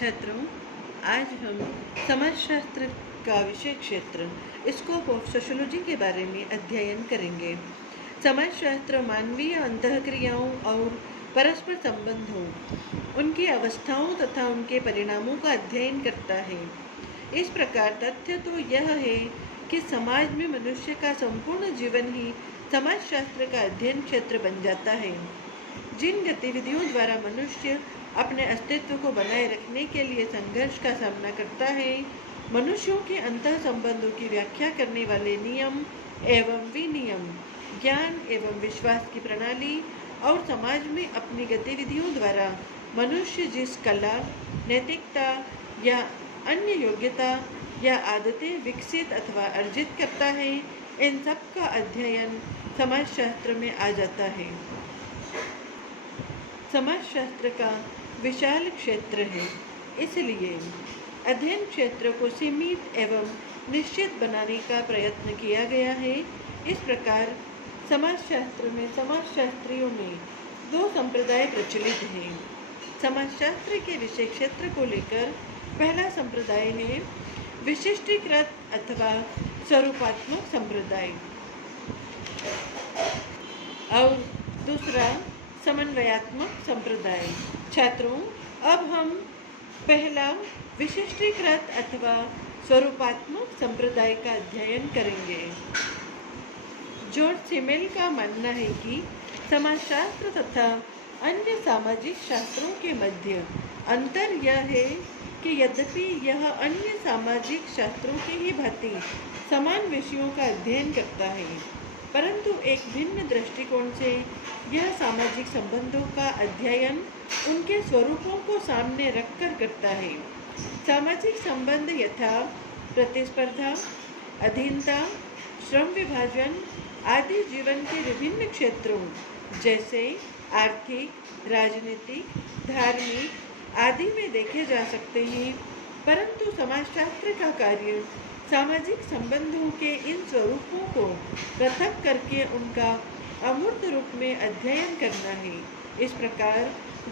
छात्रों, आज हम समाजशास्त्र का विषय क्षेत्र स्कोप ऑफ सोशियोलॉजी के बारे में अध्ययन करेंगे। समाजशास्त्र मानवीय अंतःक्रियाओं और परस्पर संबंधों, उनकी अवस्थाओं तथा उनके परिणामों का अध्ययन करता है। इस प्रकार तथ्य तो यह है कि समाज में मनुष्य का संपूर्ण जीवन ही समाजशास्त्र का अध्ययन क्षेत्र बन जाता है। जिन गतिविधियों द्वारा मनुष्य अपने अस्तित्व को बनाए रखने के लिए संघर्ष का सामना करता है, मनुष्यों के अंतः संबंधों की व्याख्या करने वाले नियम एवं विनियम, ज्ञान एवं विश्वास की प्रणाली और समाज में अपनी गतिविधियों द्वारा मनुष्य जिस कला, नैतिकता या अन्य योग्यता या आदतें विकसित अथवा अर्जित करता है, इन सब का अध्ययन समाजशास्त्र में आ जाता है। समाजशास्त्र का विशाल क्षेत्र है, इसलिए अध्ययन क्षेत्र को सीमित एवं निश्चित बनाने का प्रयत्न किया गया है। इस प्रकार समाजशास्त्र में समाजशास्त्रियों में दो संप्रदाय प्रचलित हैं। समाजशास्त्र के विषय क्षेत्र को लेकर पहला संप्रदाय है विशिष्टीकृत अथवा स्वरूपात्मक संप्रदाय और दूसरा समन्वयात्मक संप्रदाय। छात्रों, अब हम पहला विशिष्टीकृत अथवा स्वरूपात्मक संप्रदाय का अध्ययन करेंगे। जॉर्ज सिमेल का मानना है कि समाजशास्त्र तथा अन्य सामाजिक शास्त्रों के मध्य अंतर यह है कि यद्यपि यह अन्य सामाजिक शास्त्रों की ही भांति समान विषयों का अध्ययन करता है, परंतु एक भिन्न दृष्टिकोण से यह सामाजिक संबंधों का अध्ययन उनके स्वरूपों को सामने रखकर करता है। सामाजिक संबंध यथा प्रतिस्पर्धा, अधीनता, श्रम विभाजन आदि जीवन के विभिन्न क्षेत्रों जैसे आर्थिक, राजनीतिक, धार्मिक आदि में देखे जा सकते हैं, परंतु समाजशास्त्र का कार्य सामाजिक संबंधों के इन स्वरूपों को पृथक करके उनका अमूर्त रूप में अध्ययन करना है। इस प्रकार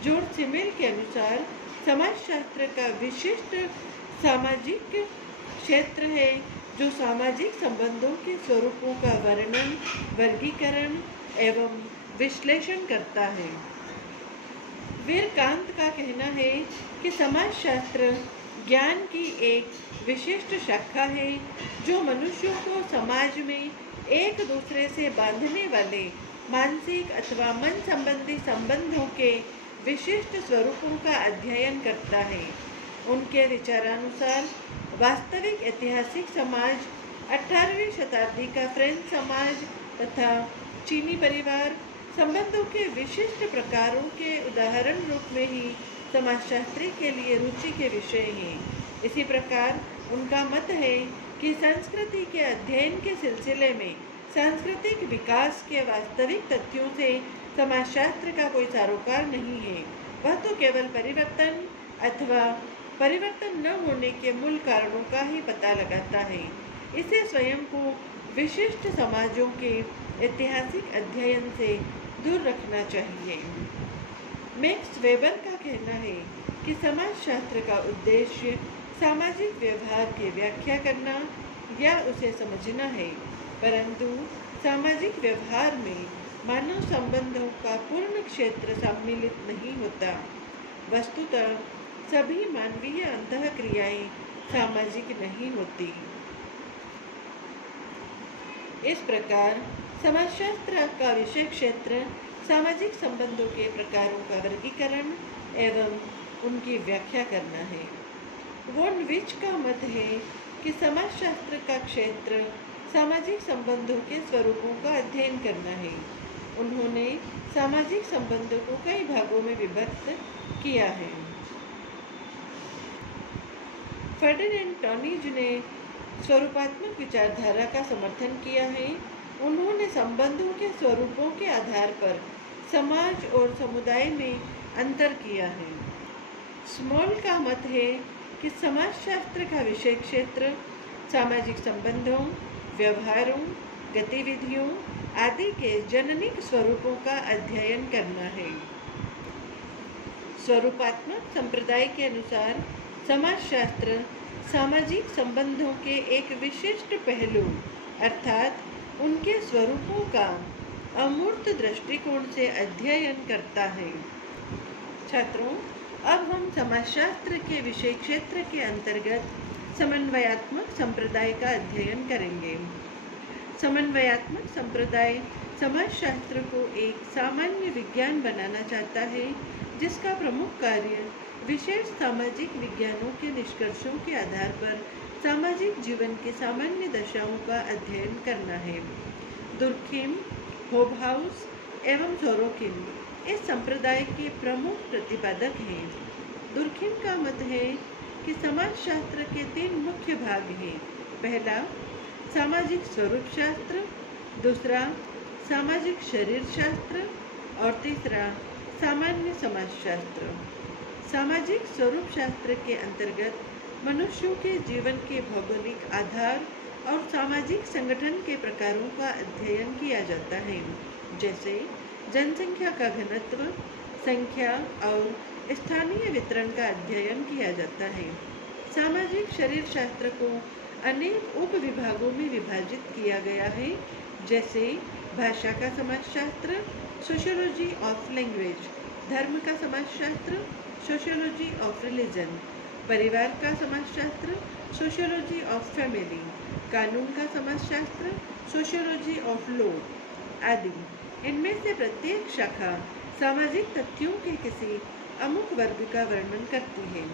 जॉर्ज सिमेल के अनुसार समाजशास्त्र का विशिष्ट सामाजिक क्षेत्र है जो सामाजिक संबंधों के स्वरूपों का वर्णन, वर्गीकरण एवं विश्लेषण करता है। वीरकांत का कहना है कि समाजशास्त्र ज्ञान की एक विशिष्ट शाखा है जो मनुष्यों को समाज में एक दूसरे से बांधने वाले मानसिक अथवा मन संबंधी संबंधों के विशिष्ट स्वरूपों का अध्ययन करता है। उनके विचारानुसार वास्तविक ऐतिहासिक समाज 18वीं शताब्दी का फ्रेंच समाज तथा चीनी परिवार संबंधों के विशिष्ट प्रकारों के उदाहरण रूप में ही समाजशास्त्री के लिए रुचि के विषय हैं। इसी प्रकार उनका मत है कि संस्कृति के अध्ययन के सिलसिले में सांस्कृतिक विकास के वास्तविक तथ्यों से समाजशास्त्र का कोई सरोकार नहीं है। वह तो केवल परिवर्तन अथवा परिवर्तन न होने के मूल कारणों का ही पता लगाता है। इसे स्वयं को विशिष्ट समाजों के ऐतिहासिक अध्ययन से दूर रखना चाहिए। मैक्स वेबर का कहना है कि समाजशास्त्र का उद्देश्य सामाजिक व्यवहार की व्याख्या करना या उसे समझना है, परंतु सामाजिक व्यवहार में मानव संबंधों का पूर्ण क्षेत्र सम्मिलित नहीं होता। वस्तुतः सभी मानवीय अंतःक्रियाएं सामाजिक नहीं होती। इस प्रकार समाजशास्त्र का विषय क्षेत्र सामाजिक संबंधों के प्रकारों का वर्गीकरण एवं उनकी व्याख्या करना है। वॉन विच का मत है कि समाजशास्त्र का क्षेत्र सामाजिक संबंधों के स्वरूपों का अध्ययन करना है। उन्होंने सामाजिक संबंधों को कई भागों में विभक्त किया है। फर्डिनेंड टॉनीज ने स्वरूपात्मक विचारधारा का समर्थन किया है। उन्होंने संबंधों के स्वरूपों के आधार पर समाज और समुदाय में अंतर किया है। स्मॉल का मत है कि समाजशास्त्र का विषय क्षेत्र सामाजिक संबंधों, व्यवहारों, गतिविधियों आदि के जननिक स्वरूपों का अध्ययन करना है। स्वरूपात्मक संप्रदाय के अनुसार समाजशास्त्र सामाजिक संबंधों के एक विशिष्ट पहलू अर्थात उनके स्वरूपों का अमूर्त दृष्टिकोण से अध्ययन करता है। छात्रों, अब हम समाजशास्त्र के विषय क्षेत्र के अंतर्गत समन्वयात्मक संप्रदाय का अध्ययन करेंगे। समन्वयात्मक संप्रदाय समाजशास्त्र को एक सामान्य विज्ञान बनाना चाहता है, जिसका प्रमुख कार्य विशेष सामाजिक विज्ञानों के निष्कर्षों के आधार पर सामाजिक जीवन की सामान्य दशाओं का अध्ययन करना है। दुर्खिम, होबहाउस एवं सोरोकिन इस संप्रदाय के प्रमुख प्रतिपादक हैं। दुर्खिम का मत है कि समाजशास्त्र के 3 मुख्य भाग हैं। पहला, सामाजिक स्वरूप शास्त्र, दूसरा सामाजिक शरीर शास्त्र और तीसरा सामान्य समाजशास्त्र। सामाजिक स्वरूप शास्त्र के अंतर्गत मनुष्यों के जीवन के भौगोलिक आधार और सामाजिक संगठन के प्रकारों का अध्ययन किया जाता है, जैसे जनसंख्या का घनत्व, संख्या और स्थानीय वितरण का अध्ययन किया जाता है। सामाजिक शरीर शास्त्र को अनेक उप विभागों में विभाजित किया गया है, जैसे भाषा का समाजशास्त्र, सोशियोलॉजी ऑफ लैंग्वेज, धर्म का समाजशास्त्र, सोशियोलॉजी ऑफ रिलीजन, परिवार का समाजशास्त्र, सोशियोलॉजी ऑफ फैमिली, कानून का समाजशास्त्र, सोशियोलॉजी ऑफ लॉ आदि। इनमें से प्रत्येक शाखा सामाजिक तथ्यों के किसी अमुक वर्ग का वर्णन करती है।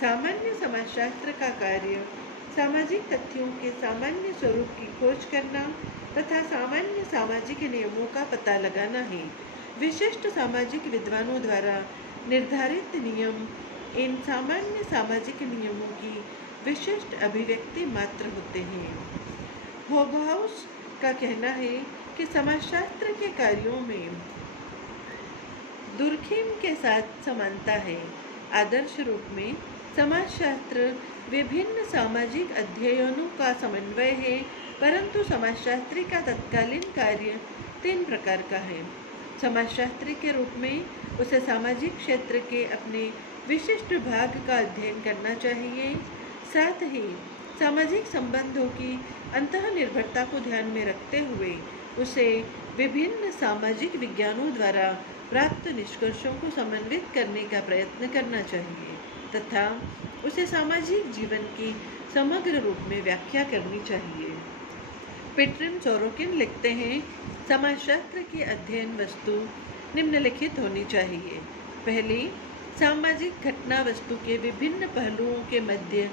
सामान्य समाजशास्त्र का कार्य सामाजिक तथ्यों के सामान्य स्वरूप की खोज करना तथा सामान्य सामाजिक नियमों का पता लगाना है। विशिष्ट सामाजिक विद्वानों द्वारा निर्धारित नियम इन सामान्य सामाजिक नियमों की विशिष्ट अभिव्यक्ति मात्र होते हैं। होबहाउस का कहना है कि समाजशास्त्र के कार्यों में दुर्खिम के साथ समानता है। आदर्श रूप में समाजशास्त्र विभिन्न सामाजिक अध्ययनों का समन्वय है, परंतु समाजशास्त्री का तत्कालीन कार्य 3 प्रकार का है। समाजशास्त्री के रूप में उसे सामाजिक क्षेत्र के अपने विशिष्ट भाग का अध्ययन करना चाहिए। साथ ही सामाजिक संबंधों की अंतःनिर्भरता को ध्यान में रखते हुए उसे विभिन्न सामाजिक विज्ञानों द्वारा प्राप्त निष्कर्षों को समन्वित करने का प्रयत्न करना चाहिए तथा उसे सामाजिक जीवन की समग्र रूप में व्याख्या करनी चाहिए। पिट्रिम सोरोकिन लिखते हैं, समाजशास्त्र की अध्ययन वस्तु निम्नलिखित होनी चाहिए। पहली, सामाजिक घटना वस्तु के विभिन्न पहलुओं के मध्य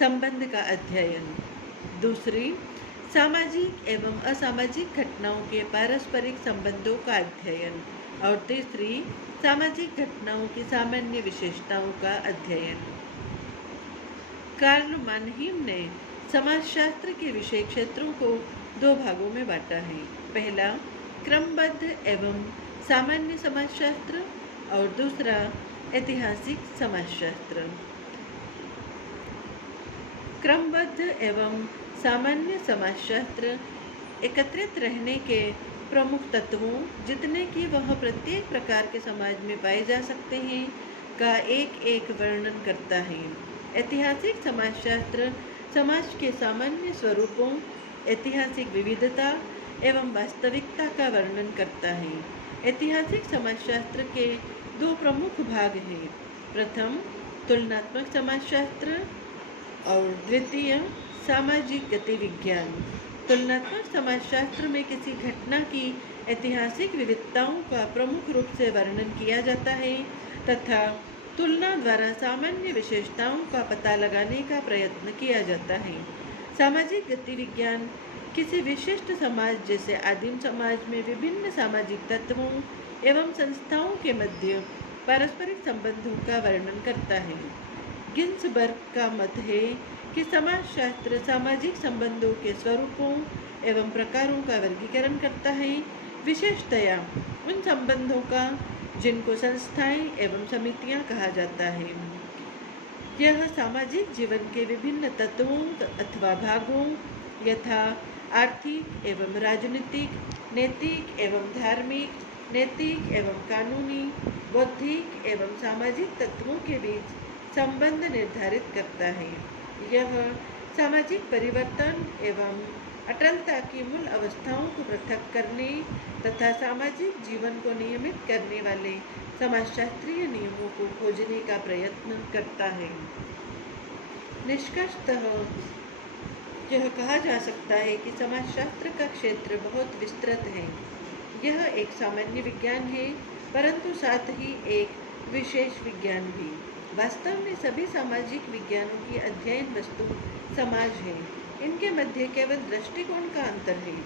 संबंध का अध्ययन। दूसरी, सामाजिक एवं असामाजिक घटनाओं के पारस्परिक संबंधों का अध्ययन। और तीसरी, सामाजिक घटनाओं की सामान्य विशेषताओं का अध्ययन। कार्ल मानहीम ने समाजशास्त्र के विषय क्षेत्रों को 2 भागों में बांटा है। पहला, क्रमबद्ध एवं सामान्य समाजशास्त्र और दूसरा, ऐतिहासिक समाजशास्त्र। क्रमबद्ध एवं सामान्य समाजशास्त्र एकत्रित रहने के प्रमुख तत्वों, जितने कि वह प्रत्येक प्रकार के समाज में पाए जा सकते हैं, का एक एक वर्णन करता है। ऐतिहासिक समाजशास्त्र समाज के सामान्य स्वरूपों, ऐतिहासिक विविधता एवं वास्तविकता का वर्णन करता है। ऐतिहासिक समाजशास्त्र के 2 प्रमुख भाग हैं। प्रथम, तुलनात्मक समाजशास्त्र और द्वितीय, सामाजिक गतिविज्ञान। तुलनात्मक समाजशास्त्र में किसी घटना की ऐतिहासिक विविधताओं का प्रमुख रूप से वर्णन किया जाता है तथा तुलना द्वारा सामान्य विशेषताओं का पता लगाने का प्रयत्न किया जाता है। सामाजिक गतिविज्ञान किसी विशिष्ट समाज जैसे आदिम समाज में विभिन्न सामाजिक तत्वों एवं संस्थाओं के मध्य पारस्परिक संबंधों का वर्णन करता है। गिन्सबर्ग का मत है कि समाजशास्त्र सामाजिक संबंधों के स्वरूपों एवं प्रकारों का वर्गीकरण करता है, विशेषतया उन संबंधों का जिनको संस्थाएं एवं समितियां कहा जाता है। यह सामाजिक जीवन के विभिन्न तत्वों अथवा भागों यथा आर्थिक एवं राजनीतिक, नैतिक एवं धार्मिक, नैतिक एवं कानूनी, बौद्धिक एवं सामाजिक तत्वों के बीच संबंध निर्धारित करता है। यह सामाजिक परिवर्तन एवं अटलता की मूल अवस्थाओं को पृथक करने तथा सामाजिक जीवन को नियमित करने वाले समाजशास्त्रीय नियमों को खोजने का प्रयत्न करता है। निष्कर्षतः यह कहा जा सकता है कि समाजशास्त्र का क्षेत्र बहुत विस्तृत है। यह एक सामान्य विज्ञान है, परंतु साथ ही एक विशेष विज्ञान भी। वास्तव में सभी सामाजिक विज्ञानों की अध्ययन वस्तु समाज है। इनके मध्य केवल दृष्टिकोण का अंतर है।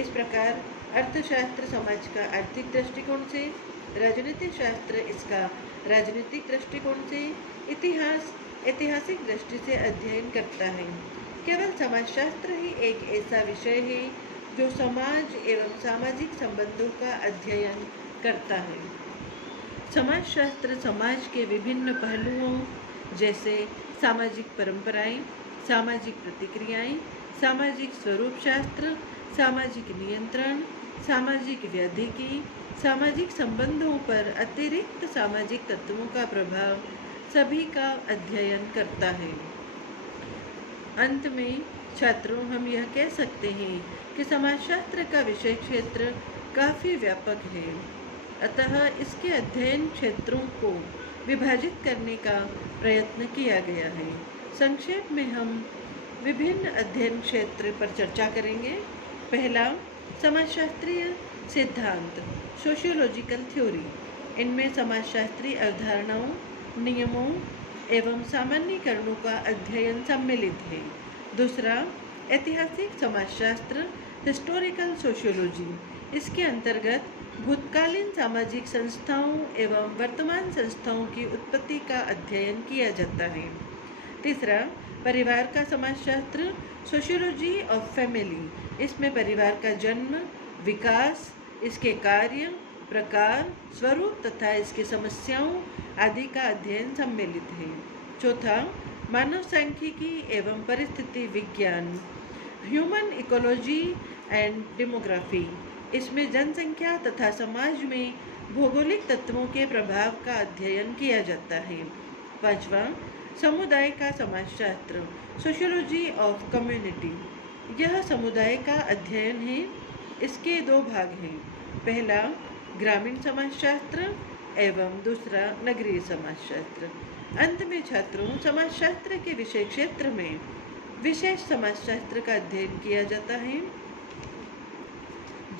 इस प्रकार अर्थशास्त्र समाज का आर्थिक दृष्टिकोण से, राजनीतिक शास्त्र इसका राजनीतिक दृष्टिकोण से, इतिहास ऐतिहासिक दृष्टि से अध्ययन करता है। केवल समाजशास्त्र ही एक ऐसा विषय है जो समाज एवं सामाजिक संबंधों का अध्ययन करता है। समाजशास्त्र समाज के विभिन्न पहलुओं जैसे सामाजिक परंपराएं, सामाजिक प्रतिक्रियाएं, सामाजिक स्वरूप शास्त्र, सामाजिक नियंत्रण, सामाजिक व्याधिकी, सामाजिक संबंधों पर अतिरिक्त सामाजिक तत्वों का प्रभाव सभी का अध्ययन करता है। अंत में छात्रों, हम यह कह सकते हैं कि समाजशास्त्र का विषय क्षेत्र काफ़ी व्यापक है, अतः इसके अध्ययन क्षेत्रों को विभाजित करने का प्रयत्न किया गया है। संक्षेप में हम विभिन्न अध्ययन क्षेत्र पर चर्चा करेंगे। पहला, समाजशास्त्रीय सिद्धांत, सोशियोलॉजिकल थ्योरी। इनमें समाजशास्त्रीय अवधारणाओं, नियमों एवं सामान्यीकरणों का अध्ययन सम्मिलित है। दूसरा, ऐतिहासिक समाजशास्त्र, हिस्टोरिकल सोशियोलॉजी। इसके अंतर्गत भूतकालीन सामाजिक संस्थाओं एवं वर्तमान संस्थाओं की उत्पत्ति का अध्ययन किया जाता है। तीसरा, परिवार का समाजशास्त्र, सोशियोलॉजी ऑफ फैमिली। इसमें परिवार का जन्म, विकास, इसके कार्य, प्रकार, स्वरूप तथा इसकी समस्याओं आदि का अध्ययन सम्मिलित है। चौथा, मानव सांख्यिकी एवं परिस्थिति विज्ञान, ह्यूमन इकोलॉजी एंड डेमोग्राफी। इसमें जनसंख्या तथा समाज में भौगोलिक तत्वों के प्रभाव का अध्ययन किया जाता है। पांचवा, समुदाय का समाजशास्त्र, सोशियोलॉजी ऑफ कम्युनिटी। यह समुदाय का अध्ययन है। इसके दो भाग हैं, पहला ग्रामीण समाजशास्त्र एवं दूसरा नगरीय समाजशास्त्र। अंत में छात्रों, समाजशास्त्र के विषय क्षेत्र में विशेष समाजशास्त्र का अध्ययन किया जाता है,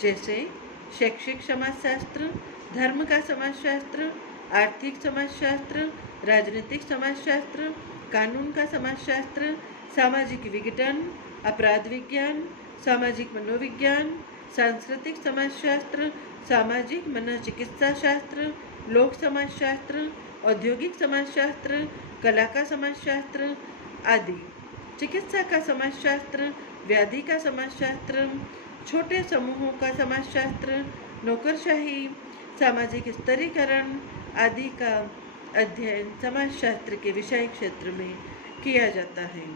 जैसे शैक्षिक समाजशास्त्र, धर्म का समाजशास्त्र, आर्थिक समाजशास्त्र, राजनीतिक समाजशास्त्र, कानून का समाजशास्त्र, सामाजिक विघटन, अपराध विज्ञान, सामाजिक मनोविज्ञान, सांस्कृतिक समाजशास्त्र, सामाजिक मनोचिकित्सा शास्त्र, लोक समाजशास्त्र, औद्योगिक समाजशास्त्र, कला का समाजशास्त्र आदि, चिकित्सा का समाजशास्त्र, व्याधि का समाजशास्त्र, छोटे समूहों का समाजशास्त्र, नौकरशाही, सामाजिक स्तरीकरण आदि का अध्ययन समाजशास्त्र के विषय क्षेत्र में किया जाता है।